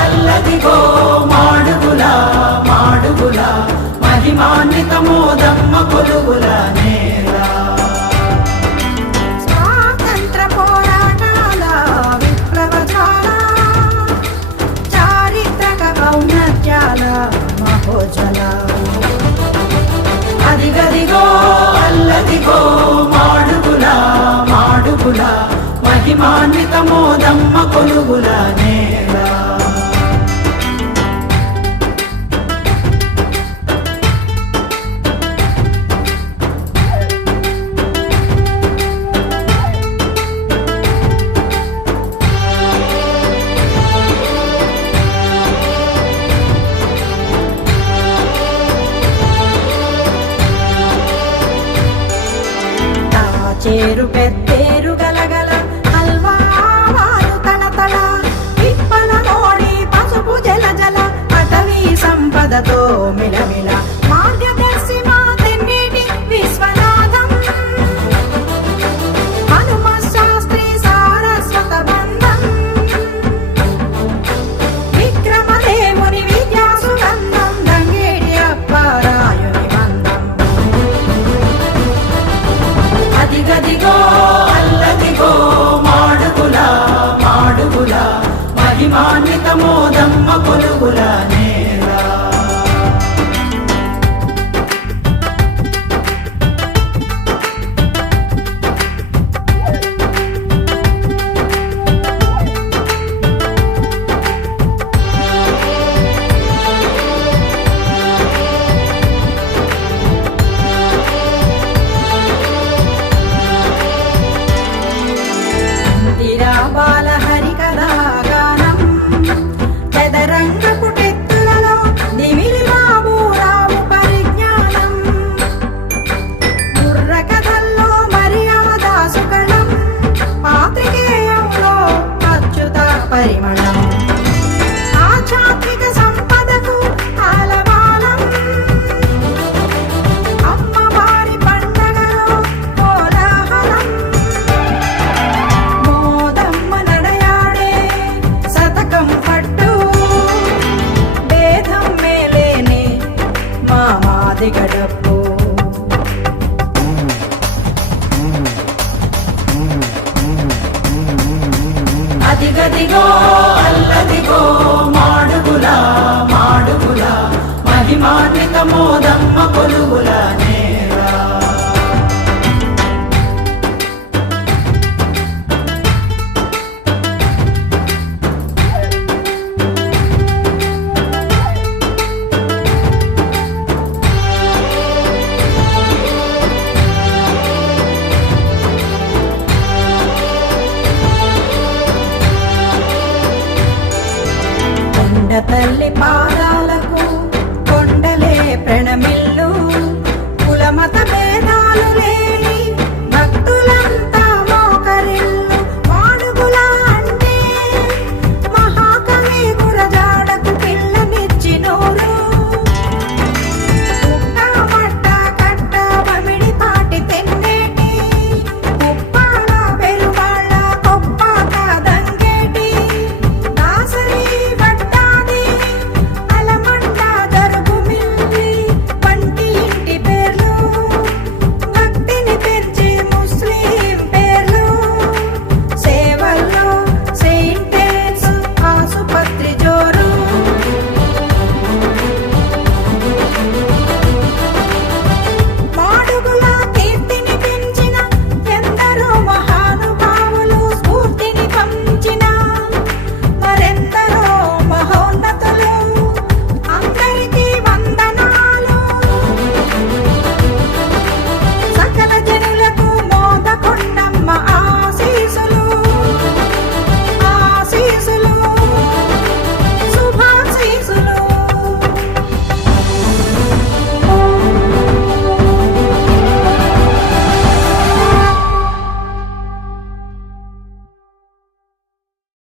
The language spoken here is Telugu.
అల్లదిగో మాడుగుల మాడుగుల మహిమాన్వితమో దమ్మ కొలుగుల నేరా మహోజల అదిగదిగో అల్లదిగో మహిమాన్విత కొలుగుల నేల. చేరు పెద్దేరుగా body, my. అదిగదిగో అల్లదిగో మాడుగులా మాడుగులా మహిమాన్విత మోదమ్మ కొలుగులా తల్లి పాదాలు